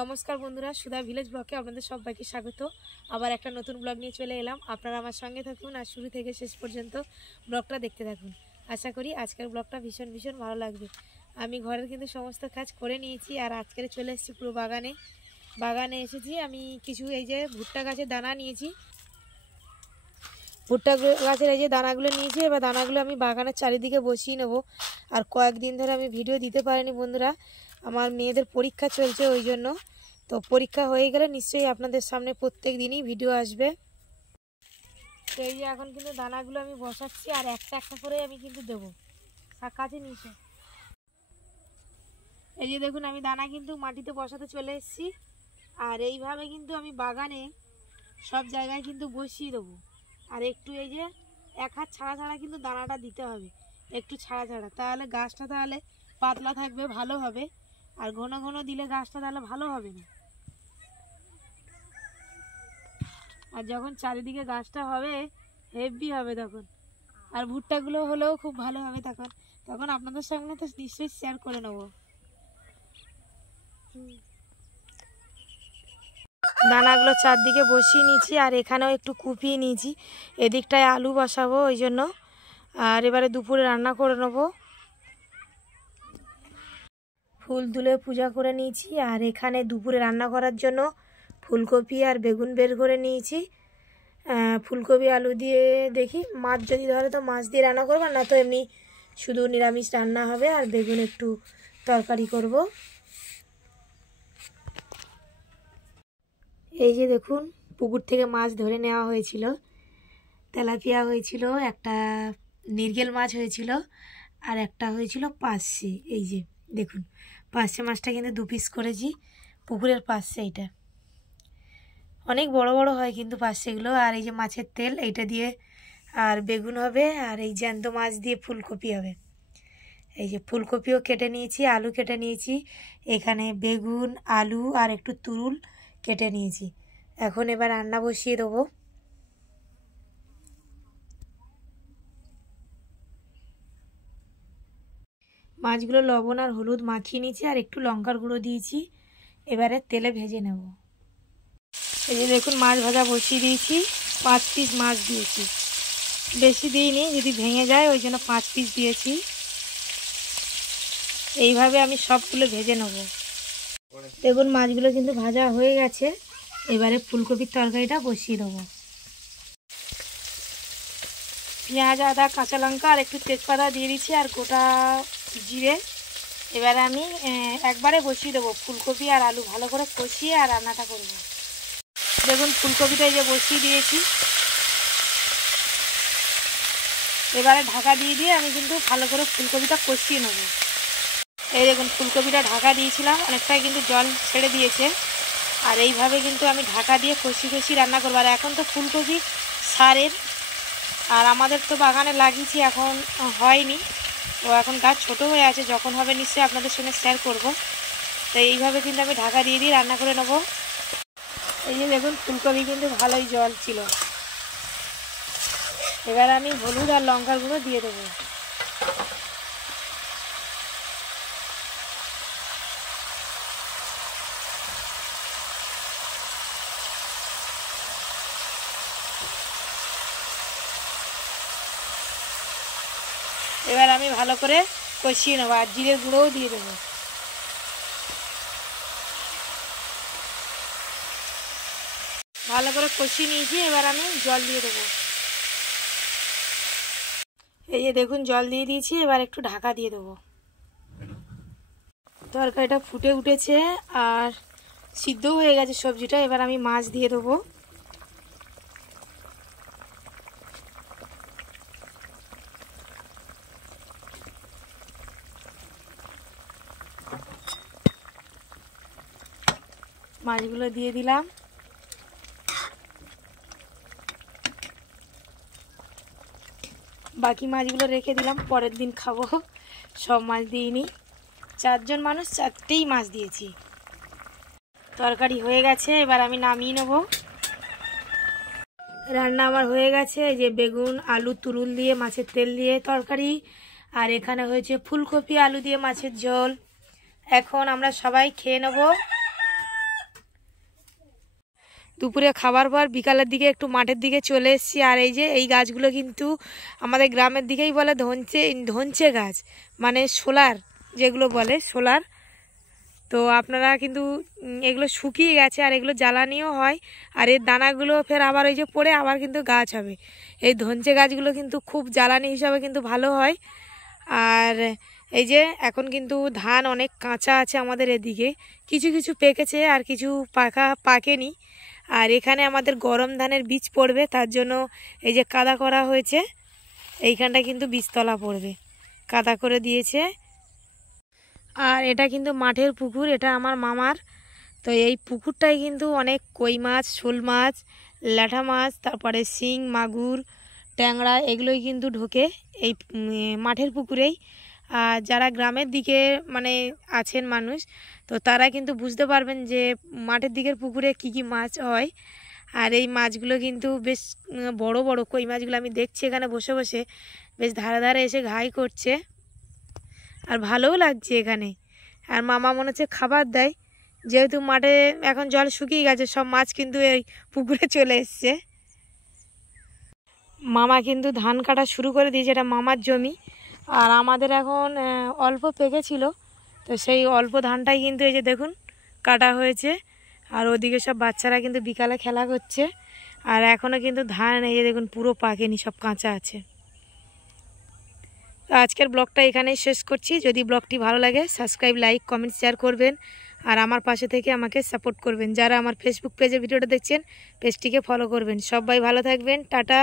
নমস্কার বন্ধুরা, সুধা ভিলেজ ব্লগে আপনাদের সবাইকে স্বাগত। আবার একটা নতুন ব্লগ নিয়ে চলে এলাম। আপনারা আমার সঙ্গে থাকুন আর শুরু থেকে শেষ পর্যন্ত ব্লগটা দেখতে থাকুন। আশা করি আজকের ব্লগটা ভীষণ ভালো লাগবে। আমি ঘরের কিন্তু সমস্ত কাজ করে নিয়েছি আর আজকের চলে এসেছি পুরো বাগানে এসেছি। আমি কিছু এই যে ভুট্টা গাছের দানা নিয়েছি, ভুট্টা গাছের এই যে দানাগুলো নিয়েছি। এবার দানাগুলো আমি বাগানের চারিদিকে বসিয়ে নেবো। আর কয়েকদিন ধরে আমি ভিডিও দিতে পারিনি বন্ধুরা, আমার মেয়েদের পরীক্ষা চলছে, ওই জন্য। তো পরীক্ষা হয়ে গেলে নিশ্চয়ই আপনাদের সামনে প্রত্যেক দিনই ভিডিও আসবে। তো এই যে এখন কিন্তু দানাগুলো আমি বসাচ্ছি আর একটা একটা করে আমি কিন্তু দেবো। আর কাছে নিচে এই যে দেখুন, আমি দানা কিন্তু মাটিতে বসাতে চলে এসেছি। আর এইভাবে কিন্তু আমি বাগানে সব জায়গায় কিন্তু বসিয়ে দেবো। আর একটু এই যে এক হাত ছাড়া কিন্তু দানাটা দিতে হবে, একটু ছাড়া, তাহলে গাছটা তাহলে পাতলা থাকবে, ভালো হবে। আর ঘন দিলে গাছটা তাহলে ভালো হবে না। আর যখন চারিদিকে গাছটা হবে হেভি হবে তখন, আর ভুট্টাগুলো হলেও খুব ভালো হবে তখন আপনাদের সঙ্গে তো নিশ্চয়ই শেয়ার করে নেব। দানাগুলো চারদিকে বসিয়ে নিয়েছি আর এখানেও একটু কুপিয়ে নিয়েছি। এদিকটায় আলু বসাবো ওই জন্য। আর এবারে দুপুরে রান্না করে নেবো। ফুল তুলে পূজা করে নিয়েছি আর এখানে দুপুরে রান্না করার জন্য ফুলকপি আর বেগুন বের করে নিয়েছি। ফুলকপি আলু দিয়ে দেখি মাছ যদি ধরে তো মাছ দিয়ে রান্না করবো, না তো এমনি শুধু নিরামিষ রান্না হবে। আর বেগুন একটু তরকারি করব। এই যে দেখুন, পুকুর থেকে মাছ ধরে নেওয়া হয়েছিল, তেলাপিয়া হয়েছিল, একটা মৃগেল মাছ হয়েছিল, আর একটা হয়েছিল পার্শে। এই যে দেখুন, পার্শে মাছটা কিন্তু 2 পিস করেছি, পুকুরের পার্শে। এইটা অনেক বড় হয় কিন্তু পার্শেগুলো। আর এই যে মাছের তেল এইটা দিয়ে আর বেগুন হবে, আর এই জ্যান্ত মাছ দিয়ে ফুলকপি হবে। এই যে ফুলকপিও কেটে নিয়েছি, আলু কেটে নিয়েছি, এখানে বেগুন আলু আর একটু তুরুল কেটে নিয়েছি। এখন এবার রান্না বসিয়ে দেবো। মাছগুলো লবণ আর হলুদ মাখিয়ে নিয়েছি আর একটু লঙ্কার গুঁড়ো দিয়েছি। এবারে তেলে ভেজে নেব। এই যে দেখুন, মাছ ভাজা বসিয়ে দিয়েছি, 5 পিস মাছ দিয়েছি, বেশি দিইনি, যদি ভেঙে যায় ওই জন্য 5 পিস দিয়েছি। এইভাবে আমি সবগুলো ভেজে নেব। দেখুন মাছগুলো কিন্তু ভাজা হয়ে গেছে। এবারে ফুলকপির তরকারিটা বসিয়ে দেবো। পেঁয়াজ আদা কাঁচা লঙ্কা আর একটু তেজপাতা দিয়ে দিচ্ছি আর গোটা জিরে। এবারে আমি একবারে বসিয়ে দেবো ফুলকপি আর আলু, ভালো করে কষিয়ে আর রান্নাটা করব। দেখুন ফুলকপিটা এই যে বসিয়ে দিয়েছি। এবারে ঢাকা দিয়ে আমি কিন্তু ভালো করে ফুলকপিটা কষিয়ে নেব। এই দেখুন ফুলকপিটা ঢাকা দিয়েছিলাম, অনেকটাই কিন্তু জল ছেড়ে দিয়েছে। আর এইভাবে কিন্তু আমি ঢাকা দিয়ে কষি রান্না করবো। আর এখন তো ফুলকপি সারের, আর আমাদের তো বাগানে লাগিয়েছি, এখন হয়নি, তো এখন গাছ ছোটো হয়ে আছে, যখন হবে নিশ্চয়ই আপনাদের সঙ্গে শেয়ার করব। তো এইভাবে কিন্তু আমি ঢাকা দিয়ে রান্না করে নেব। এই যে দেখুন ফুলকপি কিন্তু ভালোই জল ছিল। এবার আমি হলুদ আর লঙ্কার গুঁড়ো দিয়ে দেবো। এবার আমি ভালো করে কষিয়ে নেবো আর জিরের গুঁড়োও দিয়ে দেবো। ভালো করে কষিয়ে নিয়েছি, এবার আমি জল দিয়ে দেবো। এই যে দেখুন জল দিয়ে দিয়েছি, এবার একটু ঢাকা দিয়ে দেবো। তরকারিটা ফুটে উঠেছে আর সিদ্ধ হয়ে গেছে সবজিটা। এবার আমি মাছ দিয়ে দেবো। মাছগুলো দিয়ে দিলাম। বাকি মাছগুলো রেখে দিলাম, পরের দিন খাবো। সব মাছ দিইনি, 4 জন মানুষ 4টেই মাছ দিয়েছি। তরকারি হয়ে গেছে, এবার আমি নামিয়ে নেব। রান্না আমার হয়ে গেছে। এই যে বেগুন আলু তুরুল দিয়ে মাছের তেল দিয়ে তরকারি, আর এখানে হয়েছে ফুলকপি আলু দিয়ে মাছের ঝোল। এখন আমরা সবাই খেয়ে নেব। দুপুরে খাবার পর বিকালের দিকে একটু মাঠের দিকে চলে এসেছি। আর এই যে এই গাছগুলো কিন্তু আমাদের গ্রামের দিকেই বলে ধনচে গাছ, মানে সোলার যেগুলো বলে সোলার। তো আপনারা কিন্তু এগুলো শুকিয়ে গেছে আর এগুলো জ্বালানিও হয়। আর এর দানাগুলো ফের আবার ওই যে পড়ে আবার কিন্তু গাছ হবে। এই ধনচে গাছগুলো কিন্তু খুব জ্বালানি হিসাবে কিন্তু ভালো হয়। আর এই যে এখন কিন্তু ধান অনেক কাঁচা আছে আমাদের এদিকে, কিছু কিছু পেকেছে আর কিছু পাকেনি। আর এখানে আমাদের গরম ধানের বীজ পড়বে, তার জন্য এই যে কাদা করা হয়েছে, এইখানটা কিন্তু বীজতলা পড়বে, কাদা করে দিয়েছে। আর এটা কিন্তু মাঠের পুকুর, এটা আমার মামার। তো এই পুকুরটায় কিন্তু অনেক কই মাছ, শোল মাছ, ল্যাঠা মাছ, তারপরে শিং, মাগুর, ট্যাংরা এগুলোই কিন্তু ঢোকে এই মাঠের পুকুরেই। আর যারা গ্রামের দিকে মানে আছেন মানুষ, তো তারা কিন্তু বুঝতে পারবেন যে মাঠের দিকের পুকুরে কি কি মাছ হয়। আর এই মাছগুলো কিন্তু বেশ বড় বড় কই মাছগুলো আমি দেখছি এখানে বসে বসে, বেশ ধারে ধারে এসে ঘাই করছে আর ভালোও লাগছে এখানে। আর মামা মনে হচ্ছে খাবার দেয়, যেহেতু মাঠে এখন জল শুকিয়ে গেছে, সব মাছ কিন্তু এই পুকুরে চলে এসছে। মামা কিন্তু ধান কাটা শুরু করে দিয়েছে, এটা মামার জমি। আর আমাদের এখন অল্প পেকেছিল, তো সেই অল্প ধানটাই কিন্তু এই যে দেখুন কাটা হয়েছে। আর ওদিকে সব বাচ্চারা কিন্তু বিকালে খেলা করছে। আর এখনও কিন্তু ধান এই যে দেখুন পুরো পাকেনি, সব কাঁচা আছে। তো আজকের ব্লগটা এখানেই শেষ করছি। যদি ব্লগটি ভালো লাগে সাবস্ক্রাইব, লাইক, কমেন্ট, শেয়ার করবেন। আর আমার পাশে থেকে আমাকে সাপোর্ট করবেন। যারা আমার ফেসবুক পেজে ভিডিওটা দেখছেন পেজটিকে ফলো করবেন। সবাই ভালো থাকবেন, টাটা।